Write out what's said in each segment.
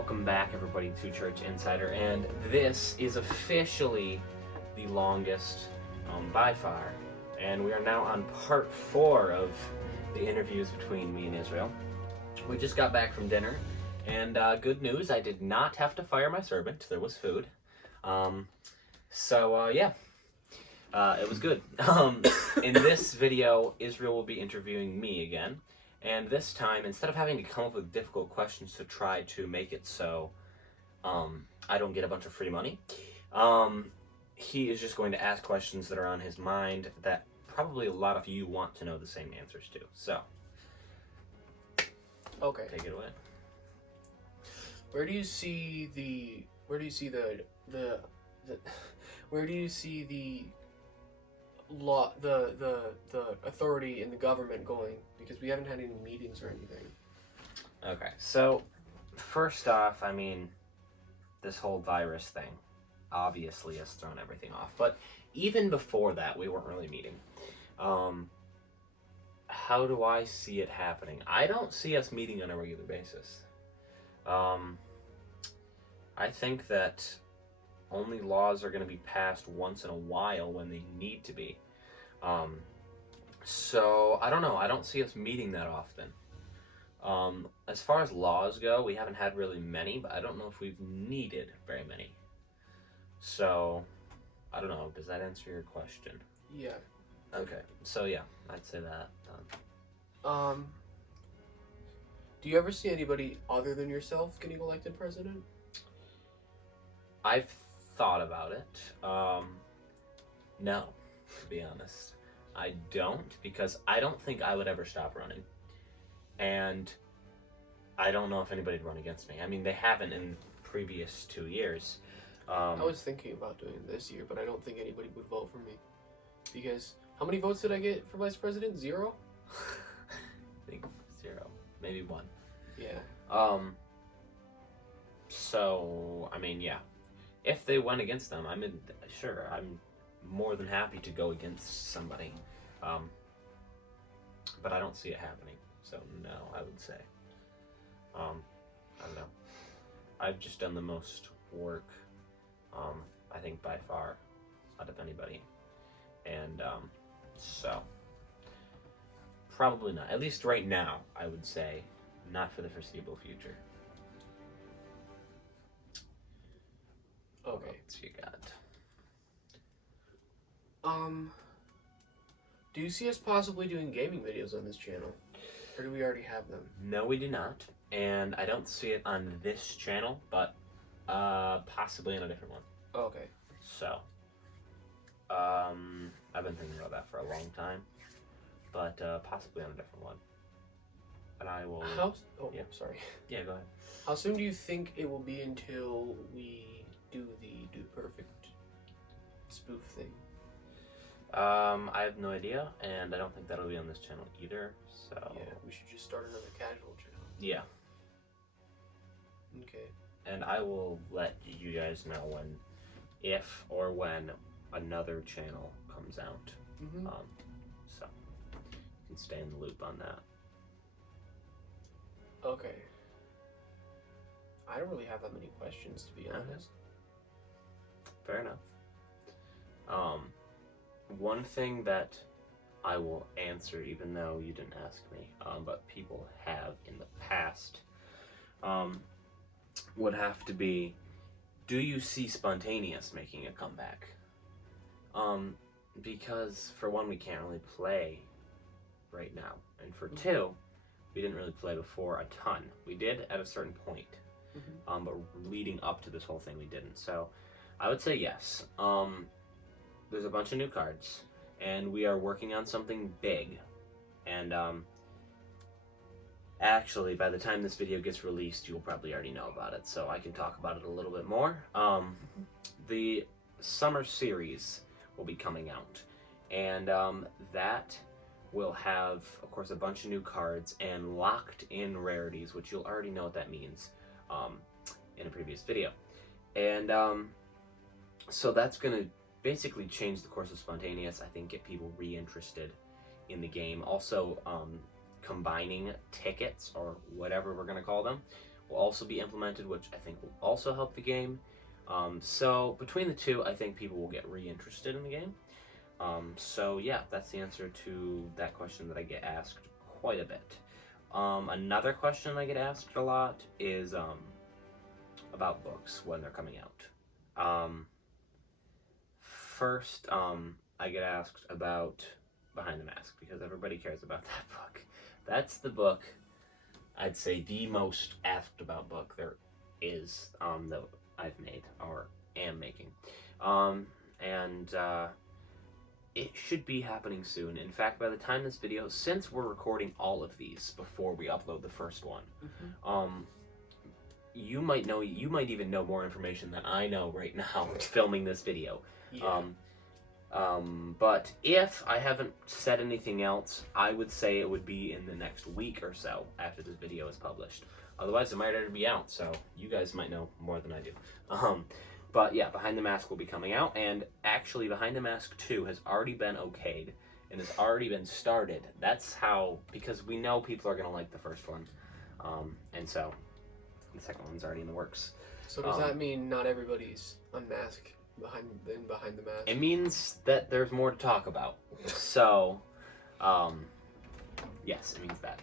Welcome back, everybody, to Church Insider, and this is officially the longest by far, and we are now on part 4 of the interviews between me and Israel. We just got back from dinner, and good news, I did not have to fire my servant. There was food. It was good. In this video, Israel will be interviewing me again. And this time, instead of having to come up with difficult questions to try to make it so I don't get a bunch of free money, he is just going to ask questions that are on his mind that probably a lot of you want to know the same answers to. So, okay, take it away. Where do you see the law, the authority in the government going? Because we haven't had any meetings or anything. Okay, so first off, I mean, this whole virus thing obviously has thrown everything off. But even before that, we weren't really meeting. How do I see it happening? I don't see us meeting on a regular basis. I think that only laws are going to be passed once in a while when they need to be. So, I don't know. I don't see us meeting that often. As far as laws go, we haven't had really many, but I don't know if we've needed very many. So, I don't know. Does that answer your question? Yeah. Okay. So, yeah, I'd say that. Do you ever see anybody other than yourself getting elected president? I've thought about it. No, to be honest. I don't, because I don't think I would ever stop running. And I don't know if anybody'd run against me. I mean, they haven't in previous 2 years. I was thinking about doing it this year, but I don't think anybody would vote for me. Because, how many votes did I get for vice president? 0? I think 0. Maybe 1. Yeah. So, I mean, yeah. If they went against them, I'm more than happy to go against somebody. But I don't see it happening. So, no, I would say. I don't know. I've just done the most work, I think, by far, out of anybody. And, so, probably not. At least right now, I would say, not for the foreseeable future. Okay. What else you got? Do you see us possibly doing gaming videos on this channel? Or do we already have them? No, we do not. And I don't see it on this channel, but possibly on a different one. Oh, okay. So, I've been thinking about that for a long time, but possibly on a different one. And I will... Yeah. Sorry. Yeah, go ahead. How soon do you think it will be until we do the Dude Perfect spoof thing? I have no idea, and I don't think that'll be on this channel either, so... Yeah, we should just start another casual channel. Yeah. Okay. And I will let you guys know if or when another channel comes out. Mm-hmm. So you can stay in the loop on that. Okay. I don't really have that many questions, to be honest. Fair enough. One thing that I will answer, even though you didn't ask me, but people have in the past, would have to be, do you see Spontaneous making a comeback? Because for one, we can't really play right now, and for two, we didn't really play before a ton. We did at a certain point, but leading up to this whole thing, we didn't. So I would say yes. There's a bunch of new cards, and we are working on something big. And actually, by the time this video gets released, you'll probably already know about it, so I can talk about it a little bit more. The summer series will be coming out, and that will have, of course, a bunch of new cards and locked-in rarities, which you'll already know what that means in a previous video. And so that's going to basically change the course of Spontaneous. I think get people re-interested in the game. Also, combining tickets, or whatever we're going to call them, will also be implemented, which I think will also help the game. So between the two, I think people will get reinterested in the game. So yeah, that's the answer to that question that I get asked quite a bit. Another question I get asked a lot is about books when they're coming out. First, I get asked about Behind the Mask because everybody cares about that book. That's the book, I'd say, the most asked about book there is that I've made or am making. It should be happening soon. In fact, by the time this video, since we're recording all of these before we upload the first one, you might even know more information than I know right now filming this video. Yeah. But if I haven't said anything else, I would say it would be in the next week or so after this video is published. Otherwise, it might already be out, so you guys might know more than I do. But yeah, Behind the Mask will be coming out, and actually Behind the Mask 2 has already been okayed and has already been started. That's how, because we know people are going to like the first one, and so the second one's already in the works. So does that mean not everybody's unmasked behind the mask? It means that there's more to talk about. So, yes, it means that.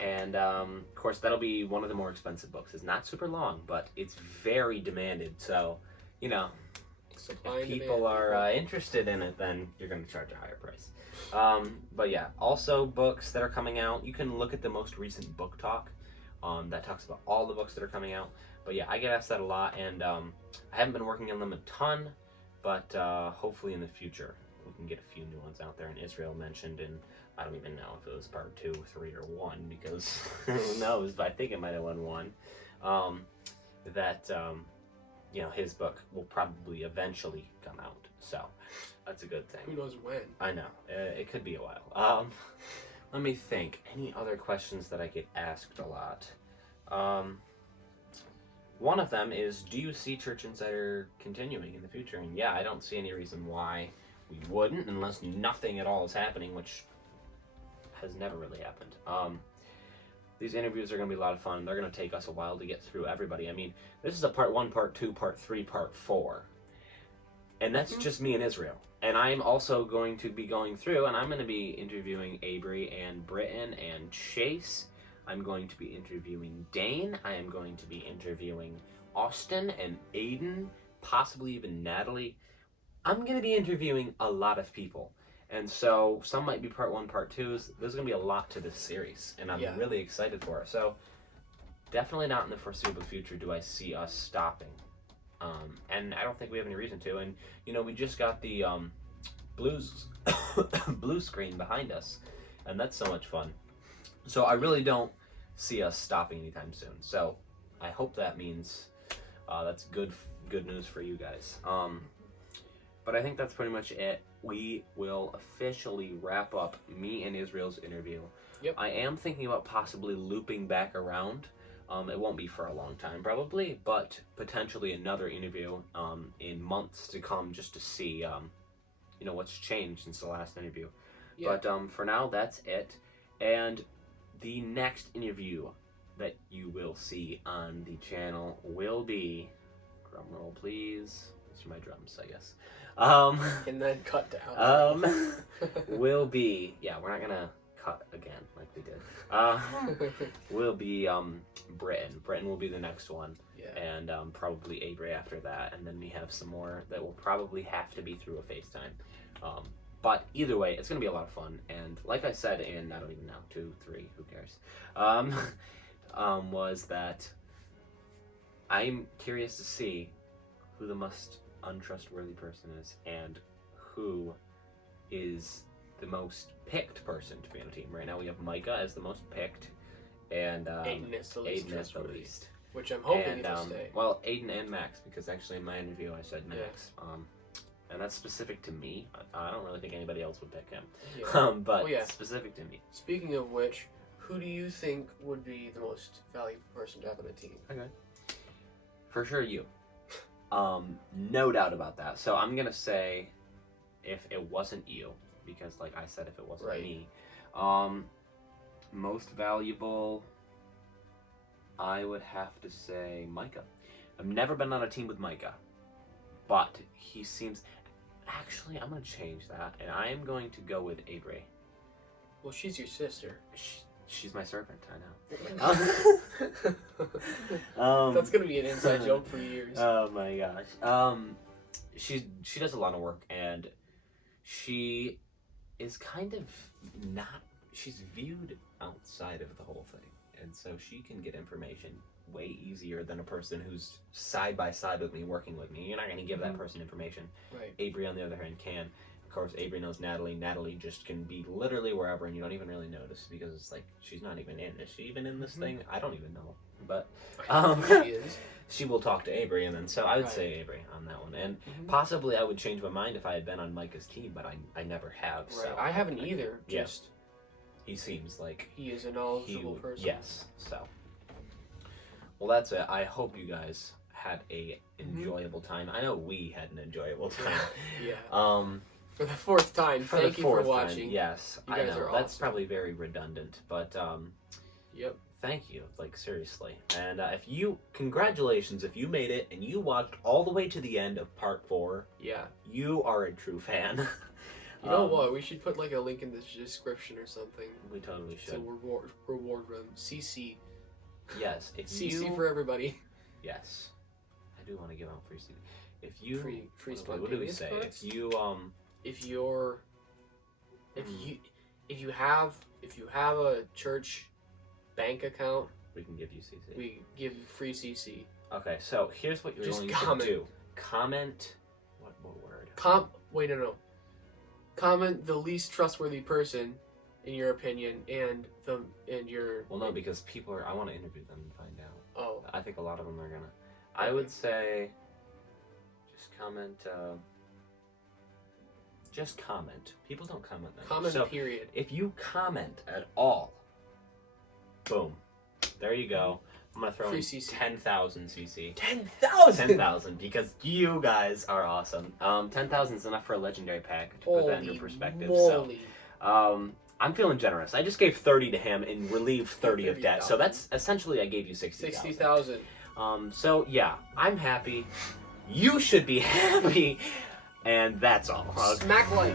And, of course, that'll be one of the more expensive books. It's not super long, but it's very demanded. So, you know, if people are interested in it, then you're going to charge a higher price. But, yeah, also books that are coming out. You can look at the most recent book talk that talks about all the books that are coming out. But, yeah, I get asked that a lot, and I haven't been working on them a ton, but hopefully in the future we can get a few new ones out there. And Israel mentioned in, I don't even know if it was part 2, 3, or 1, because who knows, but I think it might have won 1, that, you know, his book will probably eventually come out. So that's a good thing. Who knows when? I know. It could be a while. Let me think. Any other questions that I get asked a lot? One of them is, do you see Church Insider continuing in the future? And yeah, I don't see any reason why we wouldn't, unless nothing at all is happening, which has never really happened. These interviews are going to be a lot of fun. They're going to take us a while to get through everybody. I mean, this is a part 1, part 2, part 3, part 4. And that's just me and Israel. And I'm also going to be going through, and I'm going to be interviewing Avery and Britton and Chase. I'm going to be interviewing Dane. I am going to be interviewing Austin and Aiden, possibly even Natalie. I'm going to be interviewing a lot of people. And so some might be part 1, part 2s. There's going to be a lot to this series, and I'm really excited for it. So definitely not in the foreseeable future do I see us stopping. And I don't think we have any reason to. And, you know, we just got the blue screen behind us, and that's so much fun. So I really don't see us stopping anytime soon. So I hope that means that's good news for you guys. But I think that's pretty much it. We will officially wrap up me and Israel's interview. Yep. I am thinking about possibly looping back around. It won't be for a long time probably, but potentially another interview in months to come, just to see you know, what's changed since the last interview. Yeah. But for now, that's it. And the next interview that you will see on the channel will be, drum roll please, these are my drums, I guess. And then cut down. Will be, yeah, we're not gonna cut again like we did. Will be Britton. Britton will be the next one. Yeah. And probably Avery after that, and then we have some more that will probably have to be through a FaceTime. But either way, it's going to be a lot of fun, and like I said in, I don't even know, 2, 3, who cares, was that I'm curious to see who the most untrustworthy person is, and who is the most picked person to be on a team. Right now we have Micah as the most picked, and Aiden is the least Aiden is the trustworthy. least. Which I'm hoping And, it'll stay. well, Aiden and Max, because actually in my interview I said Max. And that's specific to me. I don't really think anybody else would pick him. Yeah. But Oh, yeah. specific to me. Speaking of which, who do you think would be the most valuable person to have on a team? Okay. For sure you. No doubt about that. So I'm gonna say if it wasn't you, because like I said, if it wasn't Right. me. Most valuable, I would have to say Micah. I've never been on a team with Micah, but he seems... Actually, I'm going to change that, and I am going to go with Avery. Well, she's your sister. She's my servant, I know. That's gonna be an inside joke for years. Oh my gosh. She does a lot of work, and she is kind of not... She's viewed outside of the whole thing, and so she can get information way easier than a person who's side by side with me, working with me. You're not going to give that person information. Right. Avery, on the other hand, can. Of course, Avery knows Natalie. Natalie just can be literally wherever, and you don't even really notice, because it's like, she's not even in. Is she even in this thing? I don't even know. But She is. she will talk to Avery, and then so I would Right. say Avery on that one. And possibly I would change my mind if I had been on Micah's team, but I never have. Right. So I haven't either. Yeah. Just he seems like he is a knowledgeable person. Yes. So, well, that's it. I hope you guys had a enjoyable time. I know we had an enjoyable time. Yeah. For the fourth time, thank you for watching. Yes, You I guys know are that's awesome. probably very redundant, but Yep. thank you, like seriously. And congratulations if you made it and you watched all the way to the end of part 4. Yeah. You are a true fan. You know what? We should put like a link in the description or something. We totally So should. reward them. CC. Yes, if CC you... for everybody. Yes, I do want to give out free CD. If you Free what do we spontaneous say? cards? If you If you have a church bank account, we can give you CC. we give you free CC. Okay, so here's what you're Just going comment. to do. Comment. What word? Wait, no. Comment the least trustworthy person, in your opinion, and your. Well, no, because people are... I want to interview them and find out. Oh. I think a lot of them are gonna... I would say... Just comment... Just comment. People don't comment that much. Comment, So, period. if you comment at all, boom. There you go. I'm gonna throw Free in CC. 10,000 CC. 10,000! 10,000, because you guys are awesome. 10,000 is enough for a legendary pack, to put that into perspective. Moly. So, I'm feeling generous. I just gave 30 to him and relieved 30 of debt. So 30,000. that's essentially I gave you 60,000. 60,000. So yeah, I'm happy. You should be happy. And that's all. Smack like.